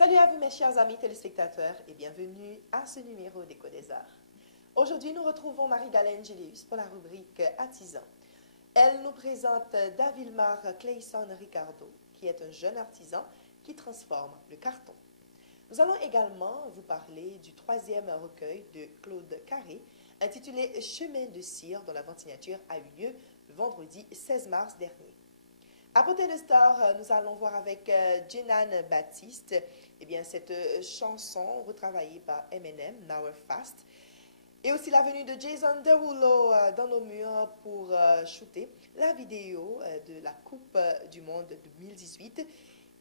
Salut à vous mes chers amis téléspectateurs et bienvenue à ce numéro d'Écho des Arts. Aujourd'hui, nous retrouvons Marie-Galène Gélius pour la rubrique Artisan. Elle nous présente Davilmar Clayson Ricardo, qui est un jeune artisan qui transforme le carton. Nous allons également vous parler du troisième recueil de Claude Carré, intitulé Chemin de cire, dont l'avant-signature a eu lieu vendredi 16 mars dernier. À Beauté de Star, nous allons voir avec Jenan Baptiste cette chanson retravaillée par Eminem, Now We're Fast, et aussi la venue de Jason Derulo dans nos murs pour shooter la vidéo de la Coupe du Monde 2018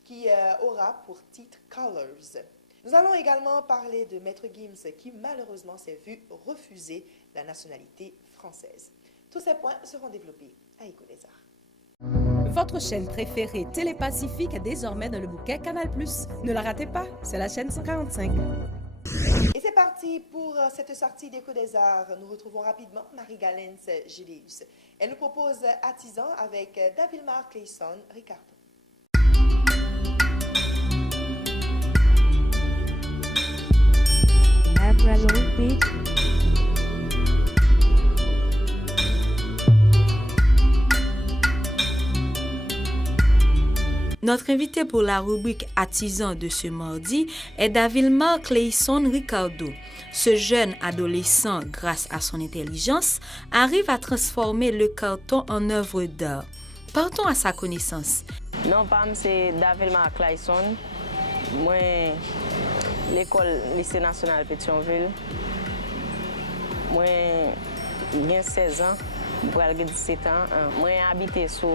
qui aura pour titre Colors. Nous allons également parler de Maître Gims qui malheureusement s'est vu refuser la nationalité française. Tous ces points seront développés à Écho des Arts. Votre chaîne préférée Télépacifique est désormais dans le bouquet Canal+. Ne la ratez pas, c'est la chaîne 145. Et c'est parti pour cette sortie d'Écho des Arts. Nous retrouvons rapidement Marie-Galène Gélius. Elle nous propose Artisan avec Davilmar Clayson Ricardo. Notre invité pour la rubrique Artisan de ce mardi est Davilmar Clayson Ricardo. Ce jeune adolescent, grâce à son intelligence, arrive à transformer le carton en œuvre d'art. Partons à sa connaissance. Non, Pam, c'est Davilmar Clayson. Moi, l'école lycée national Pétionville. Moi, j'ai 16 ans, j'ai 17 ans. Moi, j'ai habité sur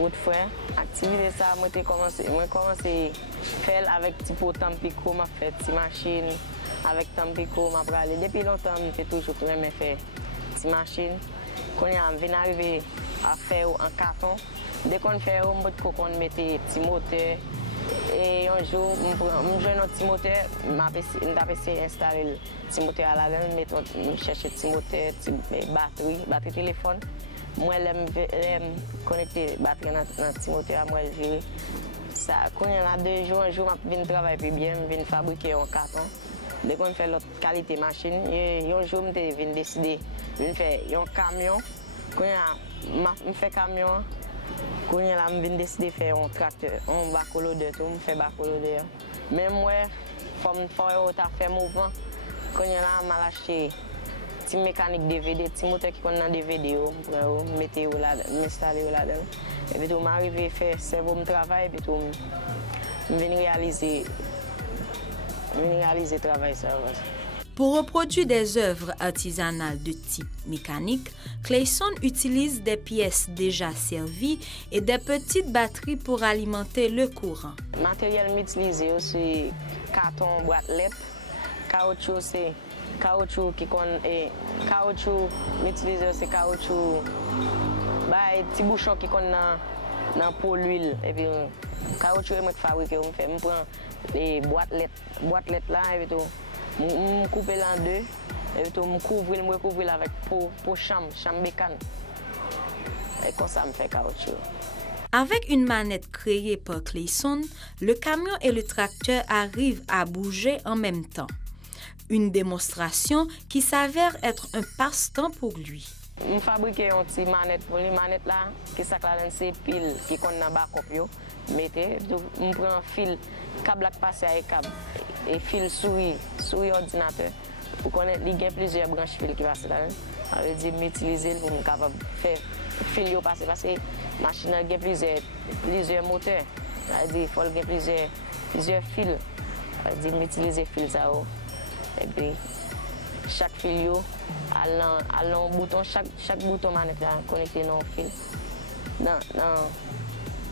route frère. Activité ça, moi commencé à faire avec petit pot Tampico, m'a fait petite machine avec Tampico, m'a bralé. Depuis longtemps, j'ai toujours aimé faire petite machine. Quand on vient arriver à faire en carton, dès qu'on fait on met petit moteur. Et un jour, je joue un petit moteur, je essayé d'installer le petit moteur à la laine, je cherche un petit moteur, batterie téléphone. Moi, je connecté la batterie dans le petit moteur, moi, je vire. Quand il y a 2 jours, un jour, je viens travailler bien, je viens fabriquer un carton. Dès qu'on fait l'autre qualité machine, un jour, je viens décider de faire un camion. Quand je fais camion, quand je viens décider de faire un tracteur, un bacolodeur, je fais bacolodeur. Mais moi, il faut faire mouvement. Quand je acheté petit mécanique DVD, petit moteur qui connaît DVD, m'installer là-dedans. Et puis, je m'arrive à faire cerveau de travail, et puis je viens réaliser le travail. Pour reproduire des œuvres artisanales de type mécanique, Clayson utilise des pièces déjà servies et des petites batteries pour alimenter le courant. Le matériel utilisé c'est carton, boîte lettres, caoutchouc, c'est caoutchouc qui est caoutchouc, utilisé c'est caoutchouc, petit bouchon qui est dans pour l'huile et puis caoutchouc est fabriqué, on prend les boîtes lettres là et puis on coupe en deux et puis on couvre avec pour chambre bécane. Et comme ça me fait caoutchouc. Avec une manette créée par Clayson, le camion et le tracteur arrivent à bouger en même temps. Une démonstration qui s'avère être un passe-temps pour lui. Je fabrique une petite manette pour les manettes là, qui c'est pile qui est dans le bas-cop. Je prends un fil, câble qui passe avec câble, et fil souris ordinateur. Pour connaître, il y a plusieurs branches fil qui passent là. Ça veut dire m'utiliser pour être capable de faire fil passer parce que la machine a plusieurs moteurs. Ça veut dire qu'il faut plusieurs fils. Ça veut dire m'utiliser fil ça. Et puis, chaque fil a un bouton, chaque bouton manette connecté dans un fil. Dans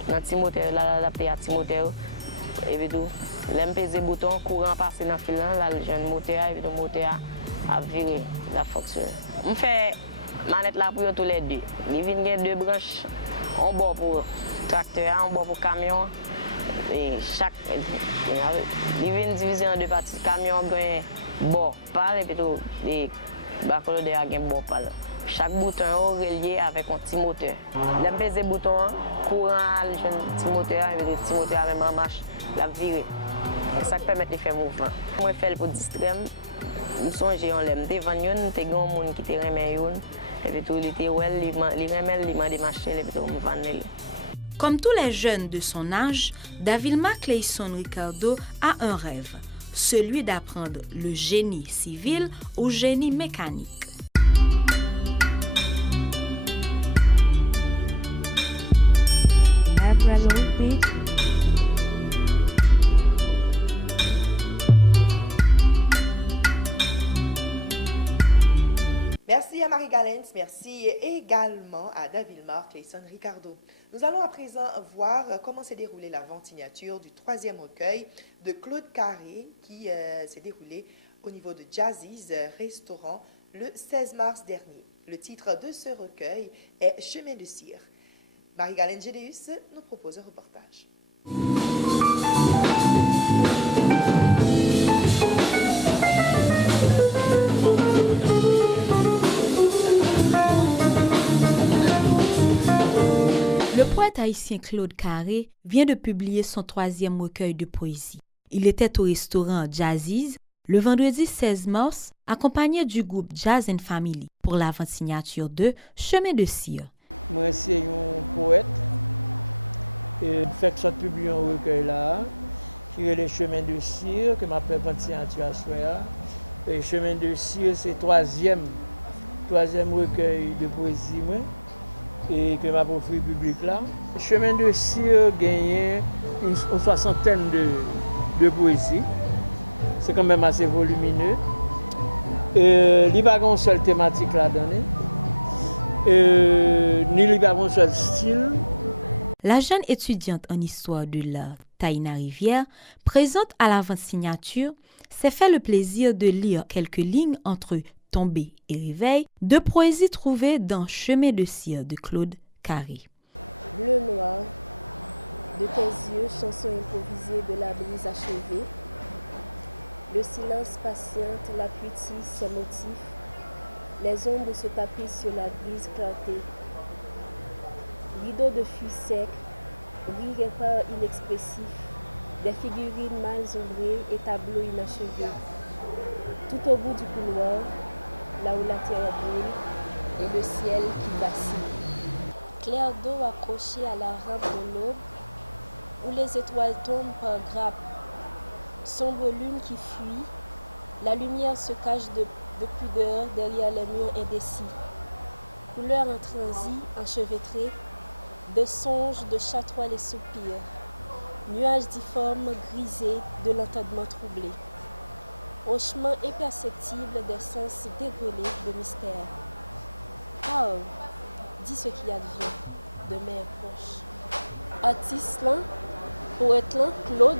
le petit moteur, l'adapté à petit moteur. Et puis tout, le bouton, courant passer dans le fil, là, le jeune moteur, et puis le moteur a viré, la fonctionne. On fait manette là pour tous les deux. Il vient de 2 branches, un bord pour tracteur, un bord pour camion. Et il vient diviser en 2 parties. Le camion a un bord pâle et puis tout, les bacolodeurs a un bord pâle. Chaque bouton est relié avec un petit moteur. Le peser bouton, courant, le petit moteur, et le petit moteur même en marche, la virée. ça permet de faire mouvement. Moi, je fais pour distraire. Je songe en l'aime. Devant yon, te grand monde qui te remet yon. Et puis tout, il était well, il remet, il m'a démarché, et puis tout, me vendre. Comme tous les jeunes de son âge, Davilma Clayson Ricardo a un rêve, celui d'apprendre le génie civil au génie mécanique. Merci à Marie Galens, merci également à Davilma Clayson Ricardo. Nous allons à présent voir comment s'est déroulée la vente signature du 3e recueil de Claude Carré qui s'est déroulé au niveau de Jazzy's Restaurant le 16 mars dernier. Le titre de ce recueil est Chemin de cire. Marie Galens Gédéus nous propose un reportage. Le poète haïtien Claude Carré vient de publier son 3e recueil de poésie. Il était au restaurant Jazzy's le vendredi 16 mars, accompagné du groupe Jazz and Family pour la vente signature de Chemin de cire. Moi, c'est un poète et fait que ça publie un recueil là, qui est le Chemin de cire, que m'appelle vente signature à soir. Et Chemin de cire, c'est le 3e recueil de poésie, moi. Et que m'a offert public là. Chemin de cire gagne une soixantaine de poésies. C'est quand même assez volumineux. Il n'y a pas une seule thématique là-dedans. Ni il n'y a pas un seul style. La jeune étudiante en histoire de l'art, Taïna Rivière, présente à la vente signature, s'est fait le plaisir de lire quelques lignes entre Tombée et réveil, de poésie trouvée dans Chemin de cire de Claude Carré. Bleu noir, de tes yeux, chanson improvisée de la brise achevée. Le silence patiente, la puitille, ses motifs. Les ombres se tapissent sur la grise clarté. Rideau de fuite sec, rire et pas inexpressif. Des figurines mal ombrées et tableaux inachevés. Tout au bout du couloir, là où la terre brûle et le ciel qui vacille. Clair d'eau accroché à la rampe de l'aube, où les étoiles tombent par grappes. Sombre lune qui fuit, la lumière se cache de pudeur derrière les murs indécis. Couleur en transit, enchevêtrée, de songes, de chatoiles et soupirs. Nuages difformes, grisés, de l'entendement troublé. Au chemin imperceptible des sens débrûlés de mystère. Parle, dis ce qui advient, demain proche. Artiste là, poète là, Claude.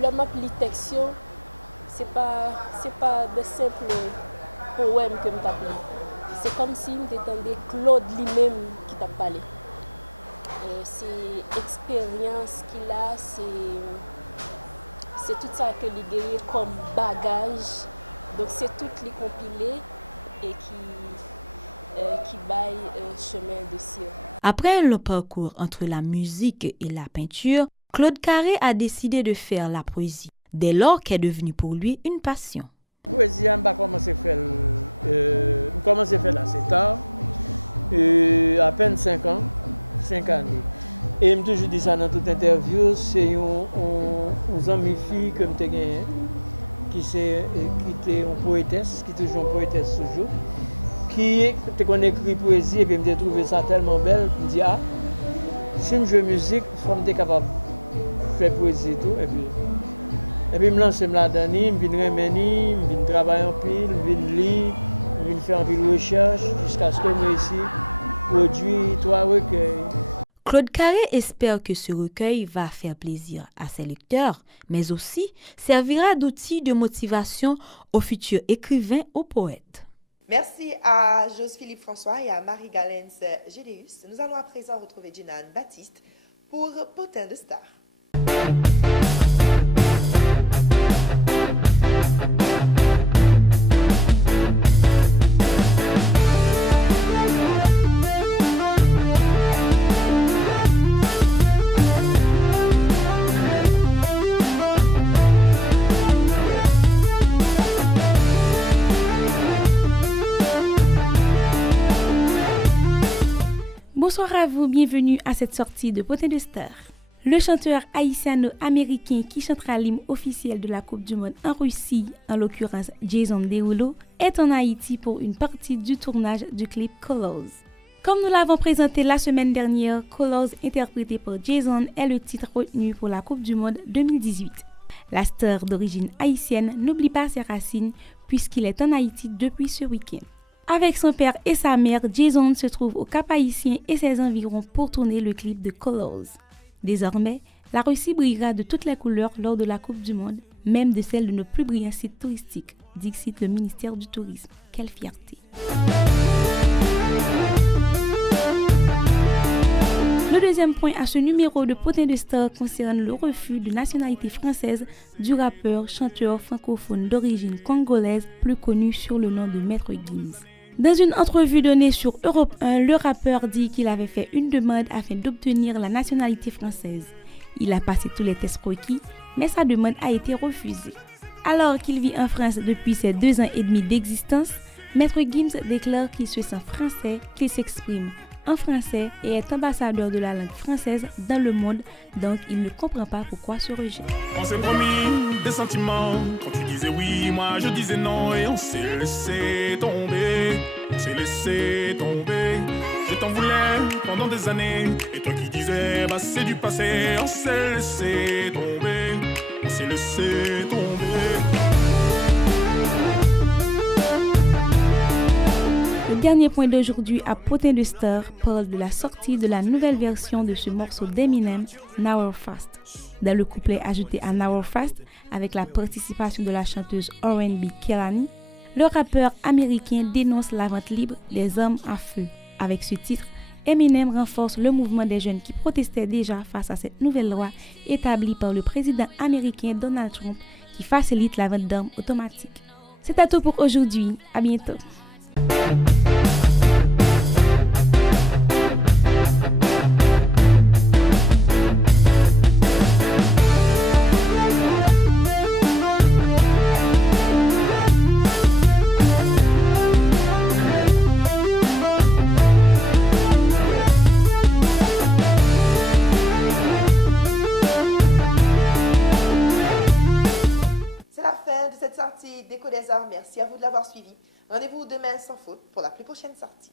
L'homme appelé textio, c'est pas de simples poèmes que je t'appelle. C'est comme si je t'entendais Claude lui-même qui t'a parlé. C'est l'expérience qu'il a, c'est tout ça que il gagne comme bagage. Donc c'est tout les compilé et qui baille Chemin de cire. Après un long parcours entre la musique et la peinture, Claude Carré a décidé de faire la poésie, dès lors qu'est devenue pour lui une passion. La poésie, je commencé à faire assez tard, à peine 5 années. Et je toujours dit ça dans toute interview, c'est une amie fille que je gagné, qui était une poétesse, qui est toujours une poétesse toujours, qui a écrit poésie et puis je trouvé ça tellement belle, je me dis si je joue musique, il faut être capable de faire poésie et tout. Et puis je me lance là-dedans, je viens reménier, je viens travailler en pile, je viens lire, je viens faire un peu de recherche jusqu'à ce que je réussisse à produire 3 recueils. Claude Carré espère que ce recueil va faire plaisir à ses lecteurs, mais aussi servira d'outil de motivation aux futurs écrivains ou poètes. Merci à Joseph-Philippe François et à Marie Galens Gédéus. Nous allons à présent retrouver Jinan Baptiste pour Potin de Star. Bonsoir à vous, bienvenue à cette sortie de Potin de Star. Le chanteur haïtiano-américain qui chantera l'hymne officiel de la Coupe du Monde en Russie, en l'occurrence Jason Derulo, est en Haïti pour une partie du tournage du clip Colors. Comme nous l'avons présenté la semaine dernière, Colors, interprété par Jason, est le titre retenu pour la Coupe du Monde 2018. La star d'origine haïtienne n'oublie pas ses racines puisqu'il est en Haïti depuis ce week-end. Avec son père et sa mère, Jason se trouve au Cap-Haïtien et ses environs pour tourner le clip de Colors. Désormais, la Russie brillera de toutes les couleurs lors de la Coupe du Monde, même de celle de nos plus brillants sites touristiques, dit le ministère du Tourisme. Quelle fierté! Le deuxième point à ce numéro de Potin de Star concerne le refus de nationalité française du rappeur, chanteur francophone d'origine congolaise, plus connu sur le nom de Maître Gims. Dans une entrevue donnée sur Europe 1, le rappeur dit qu'il avait fait une demande afin d'obtenir la nationalité française. Il a passé tous les tests requis, mais sa demande a été refusée. Alors qu'il vit en France depuis ses 2 ans et demi d'existence, Maître Gims déclare qu'il se sent français, qu'il s'exprime en français et est ambassadeur de la langue française dans le monde, donc il ne comprend pas pourquoi ce rejet. On s'est promis des sentiments, quand tu disais oui, moi je disais non, et on s'est laissé tomber, on s'est laissé tomber. Je t'en voulais pendant des années, et toi qui disais bah c'est du passé, on s'est laissé tomber, on s'est laissé tomber. Le dernier point d'aujourd'hui à Potin de Star parle de la sortie de la nouvelle version de ce morceau d'Eminem, Now or Fast. Dans le couplet ajouté à Now or Fast, avec la participation de la chanteuse R&B Kehlani, le rappeur américain dénonce la vente libre des armes à feu. Avec ce titre, Eminem renforce le mouvement des jeunes qui protestaient déjà face à cette nouvelle loi établie par le président américain Donald Trump qui facilite la vente d'armes automatiques. C'est à tout pour aujourd'hui, à bientôt. C'est la fin de cette sortie d'Écho des Arts. Merci à vous de l'avoir suivi. Rendez-vous demain sans faute pour la plus prochaine sortie.